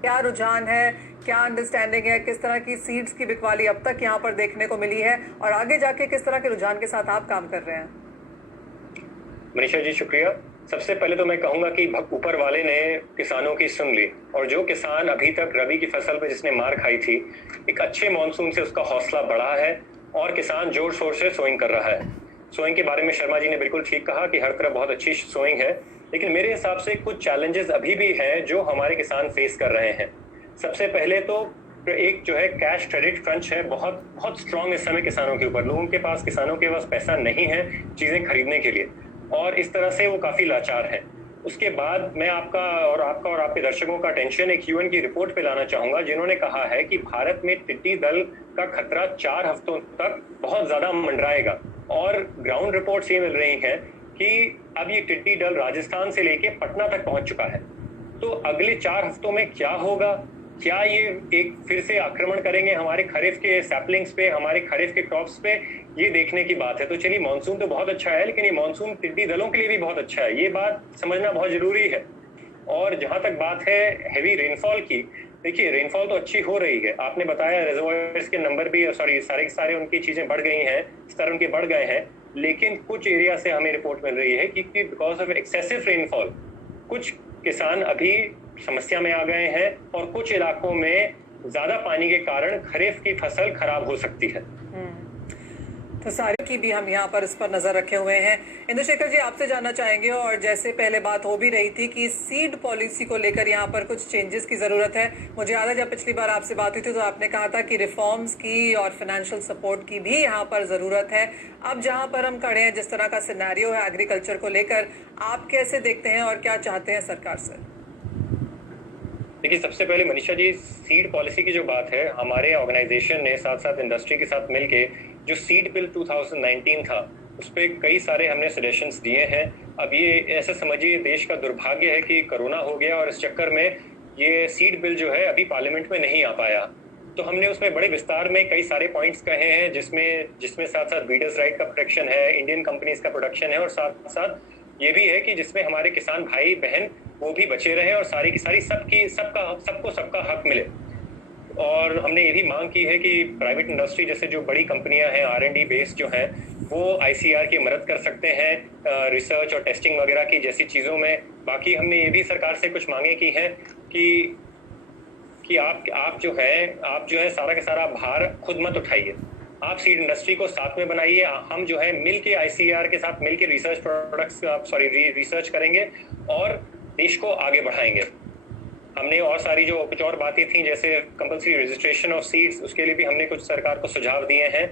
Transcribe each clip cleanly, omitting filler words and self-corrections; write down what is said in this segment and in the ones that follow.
क्या रुझान है, क्या अंडरस्टैंडिंग है, किस तरह की सीड्स की बिकवाली अब तक यहाँ पर देखने को मिली है और आगे जाके किस तरह के रुझान के साथ आप काम कर रहे हैं? मनीषा जी शुक्रिया। सबसे पहले तो मैं कहूंगा कि ऊपर वाले ने किसानों की सुन ली, और जो किसान अभी तक रबी की फसल पे जिसने मार खाई थी, एक अच्छे मानसून से उसका हौसला बढ़ा है और किसान जोर शोर से सोइंग कर रहा है। सोइंग के बारे में शर्मा जी ने बिल्कुल ठीक कहा कि हर तरफ बहुत अच्छी सोइंग है, लेकिन मेरे हिसाब से कुछ चैलेंजेस अभी भी हैं जो हमारे किसान फेस कर रहे हैं। सबसे पहले तो एक जो है कैश क्रेडिट क्रंच है, बहुत बहुत स्ट्रांग इस समय किसानों के ऊपर। लोगों के पास, किसानों के पास पैसा नहीं है चीजें खरीदने के लिए, और इस तरह से वो काफी लाचार है। उसके बाद मैं आपका और आपके दर्शकों का अटेंशन एक यूएन की रिपोर्ट पे लाना चाहूंगा, जिन्होंने कहा है कि भारत में टिड्डी दल का खतरा 4 हफ्तों तक बहुत ज्यादा मंडराएगा। और ग्राउंड रिपोर्ट्स ये मिल रही हैं कि अब ये टिड्डी दल राजस्थान से लेके पटना तक पहुंच चुका है। तो अगले 4 हफ्तों में क्या होगा? क्या ये एक फिर से आक्रमण करेंगे हमारे खरीफ के सैपलिंग्स पे, हमारे खरीफ के क्रॉप्स पे? ये देखने की बात है। तो चलिए, मानसून तो बहुत अच्छा है, लेकिन ये मानसून टिड्डी दलों के लिए भी बहुत अच्छा है, ये बात समझना बहुत जरूरी है। और जहां तक बात है हैवी रेनफॉल की, देखिए रेनफॉल तो अच्छी हो रही है। आपने बताया रिजर्वॉयर्स के नंबर भी, सॉरी, सारे उनकी चीजें बढ़ गई हैं, स्तर उनके बढ़ गए हैं, लेकिन कुछ एरिया से हमें रिपोर्ट मिल रही है कि बिकॉज ऑफ एक्सेसिव रेनफॉल कुछ किसान अभी समस्या में आ गए हैं, और कुछ इलाकों में ज्यादा पानी के कारण खरीफ की फसल खराब हो सकती है। तो सारी की भी हम यहाँ पर इस पर नजर रखे हुए हैं। इंद्रशेखर जी, आपसे जानना चाहेंगे, और जैसे पहले बात हो भी रही थी कि सीड पॉलिसी को लेकर यहाँ पर कुछ चेंजेस की जरूरत है। मुझे याद है जब पिछली बार आपसे बात हुई थी तो आपने कहा था कि रिफॉर्म्स की और फाइनेंशियल सपोर्ट की भी यहाँ पर जरूरत है। अब जहाँ पर हम खड़े हैं, जिस तरह का सिनेरियो है एग्रीकल्चर को लेकर, आप कैसे देखते हैं और क्या चाहते हैं सरकार से? देखिए, सबसे पहले मनीषा जी, सीड पॉलिसी की जो बात है, हमारे ऑर्गेनाइजेशन ने साथ साथ इंडस्ट्री के साथ मिलके जो सीड बिल 2019 था, उस पर कई सारे हमने सजेशंस दिए हैं। अब ये ऐसा समझिए देश का दुर्भाग्य है कि कोरोना हो गया और इस चक्कर में ये सीड बिल जो है अभी पार्लियामेंट में नहीं आ पाया। तो हमने उसमें बड़े विस्तार में कई सारे पॉइंट्स कहे हैं, जिसमें साथ साथ ब्रीडर्स राइट का प्रोटेक्शन है, इंडियन कंपनीज का प्रोटेक्शन है, और साथ साथ ये भी है कि जिसमें हमारे किसान भाई बहन वो भी बचे रहे और सारी की सारी सबका हक मिले। और हमने ये भी मांग की है कि प्राइवेट इंडस्ट्री जैसे जो बड़ी कंपनियां हैं, R&D बेस्ड जो हैं, वो ICR की मदद कर सकते हैं रिसर्च और टेस्टिंग वगैरह की जैसी चीज़ों में। बाकी हमने ये भी सरकार से कुछ मांगे की हैं कि आप जो है सारा का सारा भार खुद मत उठाइए, आप सीड इंडस्ट्री को साथ में बनाइए। हम जो है मिल के ICR के साथ मिल के रिसर्च करेंगे और देश को आगे बढ़ाएंगे। हमने और सारी जो कुछ और बातें थी, जैसे कंपल्सरी रजिस्ट्रेशन ऑफ सीड्स, उसके लिए भी हमने कुछ सरकार को सुझाव दिए हैं।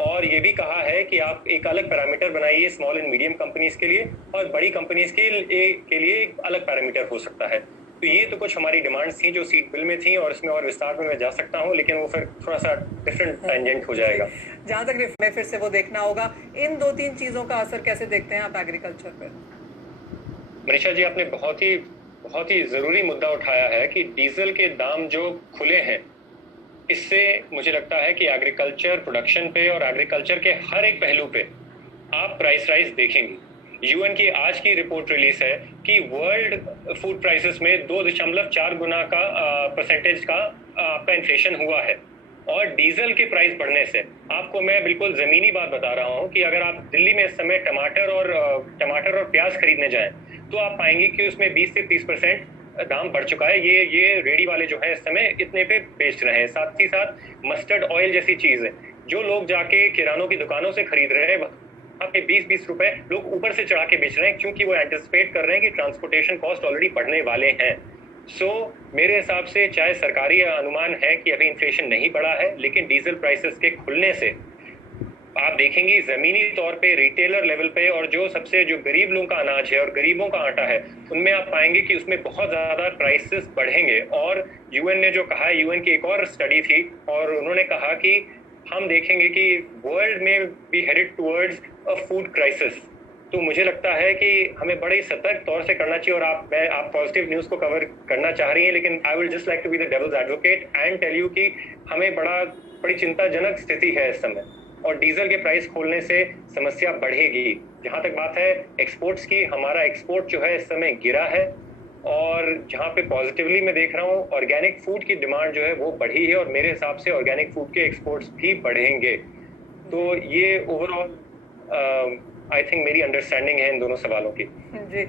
और ये भी कहा है कि आप एक अलग पैरामीटर बनाइए स्मॉल एंड मीडियम कंपनीज के लिए, और बड़ी कंपनीज के लिए एक अलग पैरामीटर हो सकता है। तो ये तो कुछ हमारी डिमांड्स थी जो सीड बिल में थी, और इसमें और विस्तार में मैं जा सकता हूँ, लेकिन वो फिर थोड़ा सा डिफरेंट टेंजेंट हो जाएगा। जहाँ तक में फिर से वो देखना होगा। इन 2-3 चीजों का असर कैसे देखते हैं आप एग्रीकल्चर पे? मनीषा जी, आपने बहुत ही जरूरी मुद्दा उठाया है कि डीजल के दाम जो खुले हैं, इससे मुझे लगता है कि एग्रीकल्चर प्रोडक्शन पे और एग्रीकल्चर के हर एक पहलू पे आप प्राइस राइज देखेंगे। यूएन की आज की रिपोर्ट रिलीज है कि वर्ल्ड फूड प्राइसेस में 2.4 गुना का परसेंटेज का आपका इन्फ्लेशन हुआ है। और डीजल के प्राइस बढ़ने से, आपको मैं बिल्कुल जमीनी बात बता रहा हूँ कि अगर आप दिल्ली में इस समय टमाटर और प्याज खरीदने जाएं, तो आप पाएंगे कि उसमें 20 से 30% दाम बढ़ चुका है। ये रेडी वाले जो है इस समय इतने पे बेच रहे हैं। साथ ही साथ मस्टर्ड ऑयल जैसी चीज है, जो लोग जाके किरानों की दुकानों से खरीद रहे हैं, वहाँ पे 20-20 रुपए लोग ऊपर से चढ़ा के बेच रहे हैं, क्योंकि वो एंटिसिपेट कर रहे हैं कि ट्रांसपोर्टेशन कॉस्ट ऑलरेडी बढ़ने वाले हैं। मेरे हिसाब से, चाहे सरकारी अनुमान है कि अभी इन्फ्लेशन नहीं बढ़ा है, लेकिन डीजल प्राइसेस के खुलने से आप देखेंगे जमीनी तौर पे रिटेलर लेवल पे, और जो गरीब लोगों का अनाज है और गरीबों का आटा है, उनमें आप पाएंगे कि उसमें बहुत ज्यादा प्राइसेस बढ़ेंगे। और यूएन ने जो कहा है, यूएन की एक और स्टडी थी, और उन्होंने कहा कि हम देखेंगे कि वर्ल्ड में be headed towards a food crisis. तो मुझे लगता है कि हमें बड़े सतर्क तौर से करना चाहिए। और आप पॉजिटिव न्यूज को कवर करना चाह रही हैं, लेकिन I will just like to be the devil's advocate and tell you कि हमें बड़ी चिंताजनक स्थिति है इस समय, और डीजल के प्राइस खोलने से समस्या बढ़ेगी। जहां तक बात है एक्सपोर्ट्स की, हमारा एक्सपोर्ट जो है इस समय गिरा है, और जहाँ पे पॉजिटिवली मैं देख रहा हूँ ऑर्गेनिक फूड की डिमांड जो है वो बढ़ी है और मेरे हिसाब से ऑर्गेनिक फूड के एक्सपोर्ट्स भी बढ़ेंगे। तो ये ओवरऑल आई थिंक मेरी अंडरस्टैंडिंग है इन दोनों सवालों की। जी।